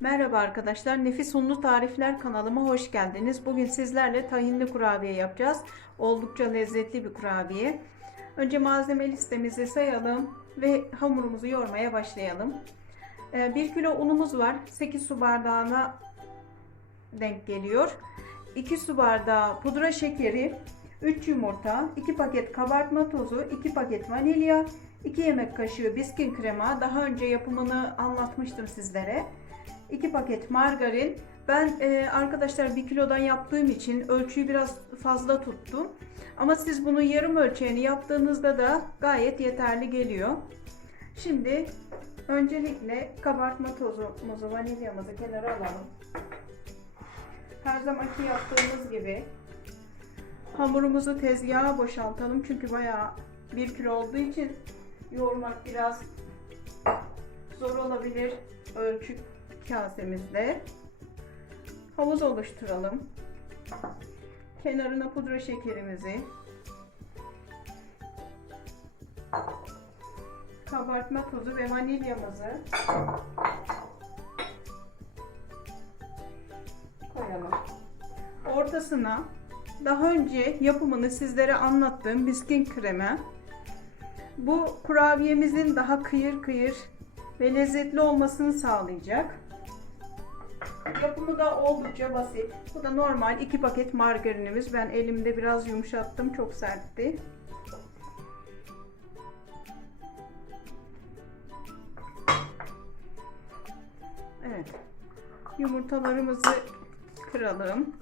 Merhaba arkadaşlar, Nefis Unlu Tarifler kanalıma hoş geldiniz. Bugün sizlerle tahinli kurabiye yapacağız. Oldukça lezzetli bir kurabiye. Önce malzeme listemizi sayalım ve hamurumuzu yoğurmaya başlayalım. 1 kilo unumuz var. 8 su bardağına denk geliyor. 2 su bardağı pudra şekeri, 3 yumurta, 2 paket kabartma tozu, 2 paket vanilya, 2 yemek kaşığı biskin krema. Daha önce yapımını anlatmıştım sizlere. 2 paket margarin. Ben e, arkadaşlar 1 kilodan yaptığım için ölçüyü biraz fazla tuttum. Ama siz bunu yarım ölçeğini yaptığınızda da gayet yeterli geliyor. Şimdi öncelikle kabartma tozumuzu, vanilyamızı kenara alalım. Her zamanki yaptığımız gibi hamurumuzu tezgaha boşaltalım. Çünkü bayağı 1 kilo olduğu için yoğurmak biraz zor olabilir ölçü kasemizde. Havuz oluşturalım. Kenarına pudra şekerimizi kabartma tozu ve vanilyamızı koyalım. Ortasına daha önce yapımını sizlere anlattığım biskin kremi. Bu kurabiyemizin daha kıyır kıyır ve lezzetli olmasını sağlayacak. Yapımı da oldukça basit. Bu da normal 2 paket margarinimiz. Ben elimde biraz yumuşattım. Çok sertti. Evet. Yumurtalarımızı kıralım.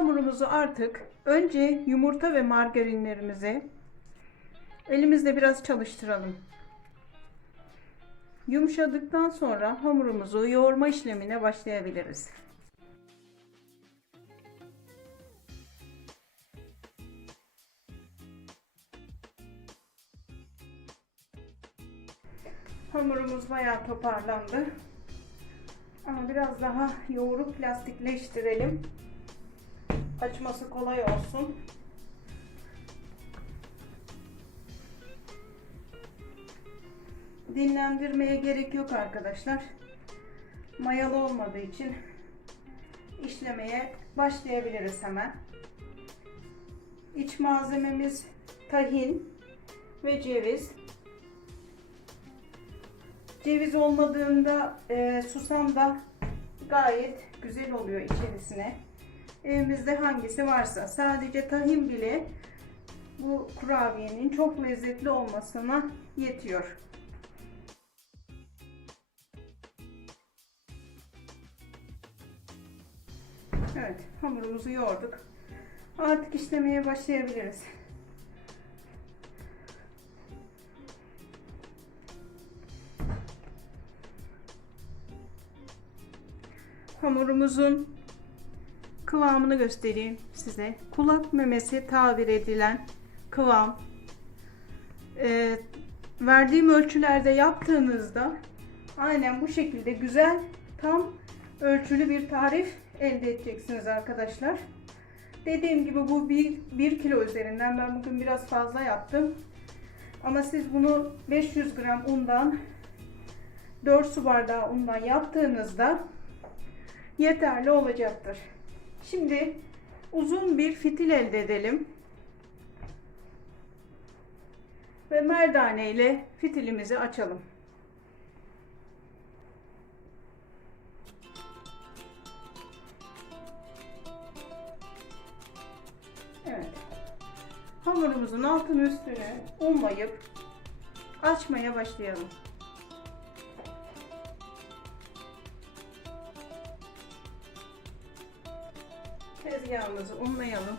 Hamurumuzu artık önce yumurta ve margarinlerimizi elimizde biraz çalıştıralım. Yumuşadıktan sonra hamurumuzu yoğurma işlemine başlayabiliriz. Hamurumuz bayağı toparlandı. Ama biraz daha yoğurup plastikleştirelim. Açması kolay olsun. Dinlendirmeye gerek yok arkadaşlar. Mayalı olmadığı için işlemeye başlayabiliriz hemen. İç malzememiz tahin ve ceviz. Ceviz olmadığında e, susam da gayet güzel oluyor içerisine. Evimizde hangisi varsa sadece tahin bile bu kurabiyenin çok lezzetli olmasına yetiyor. Evet hamurumuzu yoğurduk. Artık işlemeye başlayabiliriz. Hamurumuzun kıvamını göstereyim size. Kulak memesi tabir edilen kıvam. Ee, verdiğim ölçülerde yaptığınızda aynen bu şekilde güzel tam ölçülü bir tarif elde edeceksiniz arkadaşlar. Dediğim gibi bu 1 kilo üzerinden ben bugün biraz fazla yaptım. Ama siz bunu 500 gram undan 4 su bardağı undan yaptığınızda yeterli olacaktır. Şimdi uzun bir fitil elde edelim. Ve merdane ile fitilimizi açalım. Evet. Hamurumuzun altını üstünü unlayıp açmaya başlayalım. Tezgahımızı unlayalım.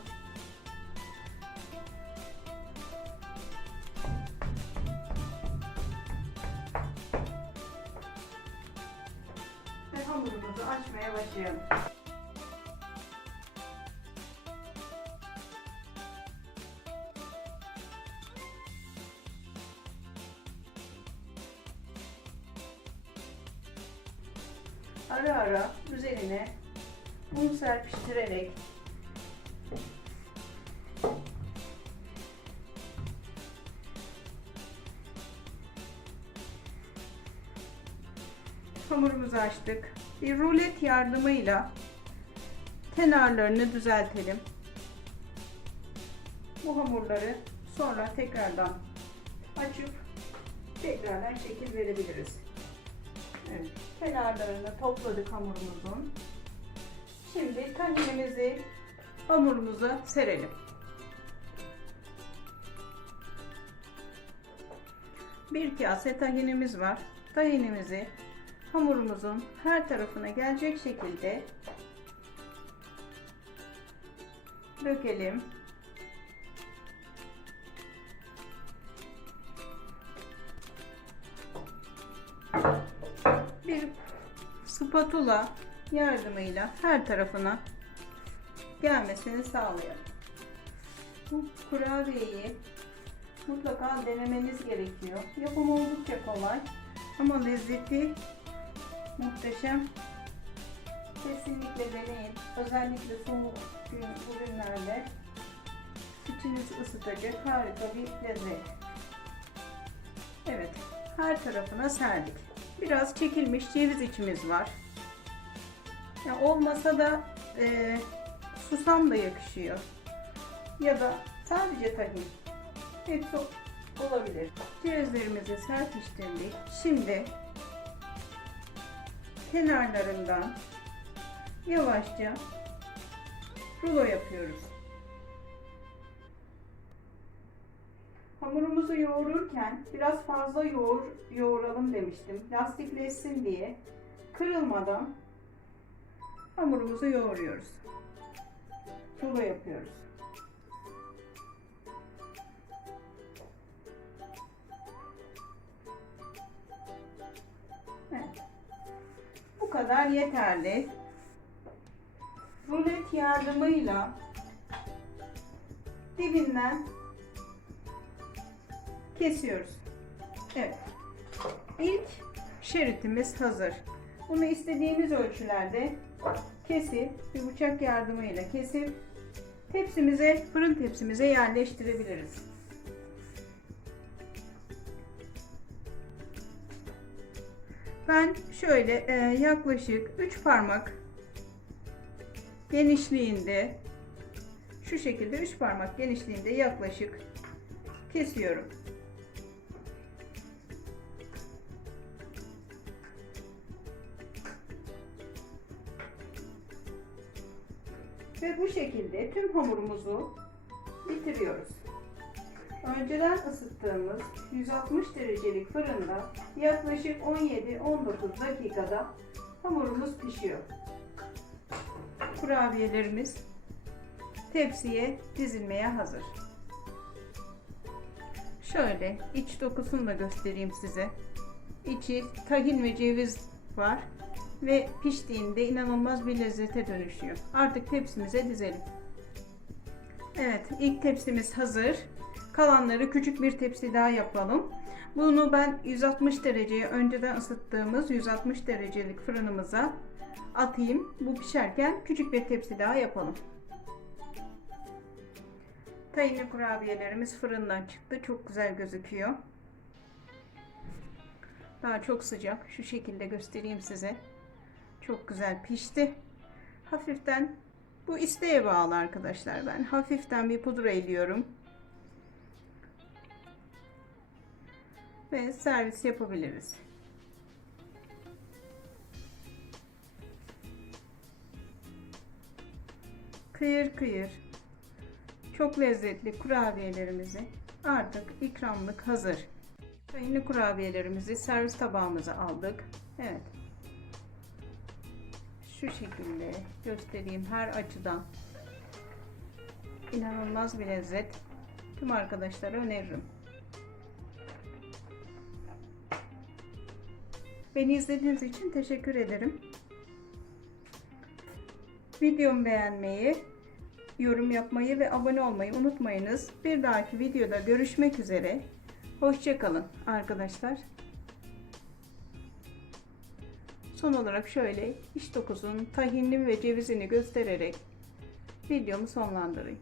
Ve hamurumuzu açmaya başlayalım. pişirerek hamurumuzu açtık. Bir rulet yardımıyla kenarlarını düzeltelim. Bu hamurları sonra tekrardan açıp tekrardan şekil verebiliriz. Evet, kenarlarını topladık hamurumuzun. Şimdi tahinimizi hamurumuza serelim. Bir kase tahinimiz var. Tahinimizi hamurumuzun her tarafına gelecek şekilde dökelim. Bir spatula yardımıyla her tarafına gelmesini sağlayalım. Bu kurabiyeyi mutlaka denemeniz gerekiyor. Yapımı oldukça kolay ama lezzeti muhteşem. Kesinlikle deneyin. Özellikle soğuk gün ürünlerde içinizi ısıtacak harika bir lezzet. Evet, her tarafına serdik. Biraz çekilmiş ceviz içimiz var. Ya olmasa da e, susam da yakışıyor. Ya da sadece tahin. Hepsi olabilir. Cevizlerimizi serpiştirdik. Şimdi kenarlarından yavaşça rulo yapıyoruz. Hamurumuzu yoğururken biraz fazla yoğur, yoğuralım demiştim. Lastikleşsin diye kırılmadan hamurumuzu yoğuruyoruz. Rulo yapıyoruz. Evet. Bu kadar yeterli. Rulet yardımıyla dibinden kesiyoruz. Evet. İlk şeritimiz hazır. Bunu istediğimiz ölçülerde kesip bir bıçak yardımıyla kesip tepsimize, fırın tepsimize yerleştirebiliriz. Ben şöyle e, yaklaşık 3 parmak genişliğinde şu şekilde 3 parmak genişliğinde yaklaşık kesiyorum. Ve bu şekilde tüm hamurumuzu bitiriyoruz. Önceden ısıttığımız 160 derecelik fırında yaklaşık 17-19 dakikada hamurumuz pişiyor. Kurabiyelerimiz tepsiye dizilmeye hazır. Şöyle iç dokusunu da göstereyim size. İçi tahin ve ceviz var ve piştiğinde inanılmaz bir lezzete dönüşüyor. Artık tepsimize dizelim. Evet, ilk tepsimiz hazır. Kalanları küçük bir tepsi daha yapalım. Bunu ben 160 dereceye önceden ısıttığımız 160 derecelik fırınımıza atayım. Bu pişerken küçük bir tepsi daha yapalım. Tahinli kurabiyelerimiz fırından çıktı. Çok güzel gözüküyor. Daha çok sıcak. Şu şekilde göstereyim size. Çok güzel pişti. Hafiften bu isteğe bağlı arkadaşlar. Ben hafiften bir pudra eliyorum. Ve servis yapabiliriz. Kıyır kıyır çok lezzetli kurabiyelerimizi artık ikramlık hazır. Tahinli kurabiyelerimizi servis tabağımıza aldık. Evet. Şu şekilde göstereyim her açıdan. İnanılmaz bir lezzet. Tüm arkadaşlara öneririm. Beni izlediğiniz için teşekkür ederim. Videomu beğenmeyi, yorum yapmayı ve abone olmayı unutmayınız. Bir dahaki videoda görüşmek üzere. Hoşçakalın arkadaşlar. Son olarak şöyle iç dokusunun tahinli ve cevizini göstererek videomu sonlandırayım.